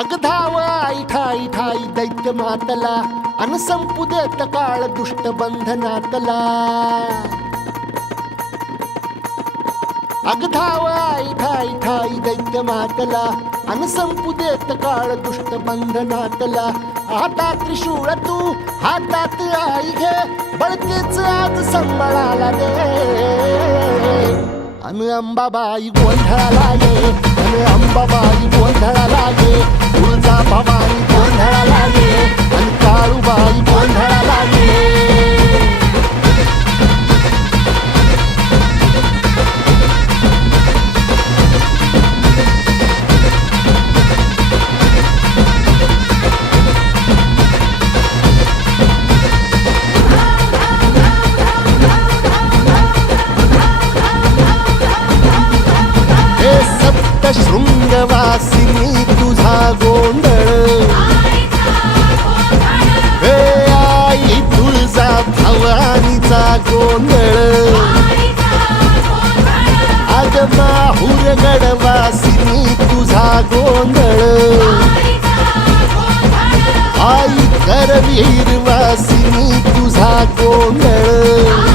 अग धाव आई ठाई ठाई दैत्य मातला अन संपू देत काळ दुष्ट बंधनातला. अग धाव आई ठाई ठाई दैत्य मातला अन संपू देत काळ दुष्ट बंधनातला. आता त्रिशूळ तू हातात आई घे बळकेच आज संबळाला दे. अन अंबाबाई गोंधळाला ये अन अंबाबाई शृंगवासिनी तुझा गोंधळ. हे आई तुळजा भवानीचा गोंधळ. अग माहूर गडवासिनी तुझा गोंधळ. आई करवीर वासिनी तुझा गोंधळ.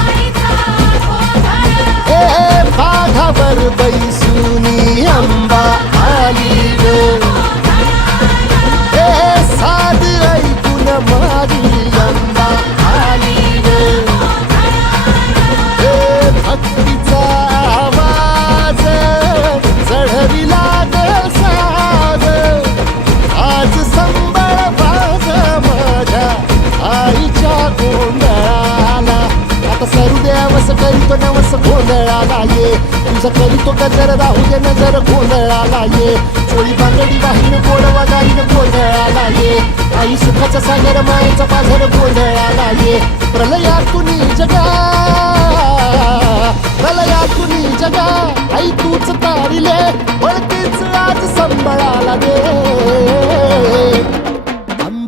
गोंधळाला ये तुझं करीतो गजर राहू दे नजर गोंधळाला ये चोळी बांगडी वाहीन गोडवा गाईन गोंधळाला ये आई सुखाचा सागर मायेचा पाझर गोंधळाला ये प्रलयातून जगा. प्रलयातून जगा. आई तूच तारिले वळतीच आज संबळाला दे.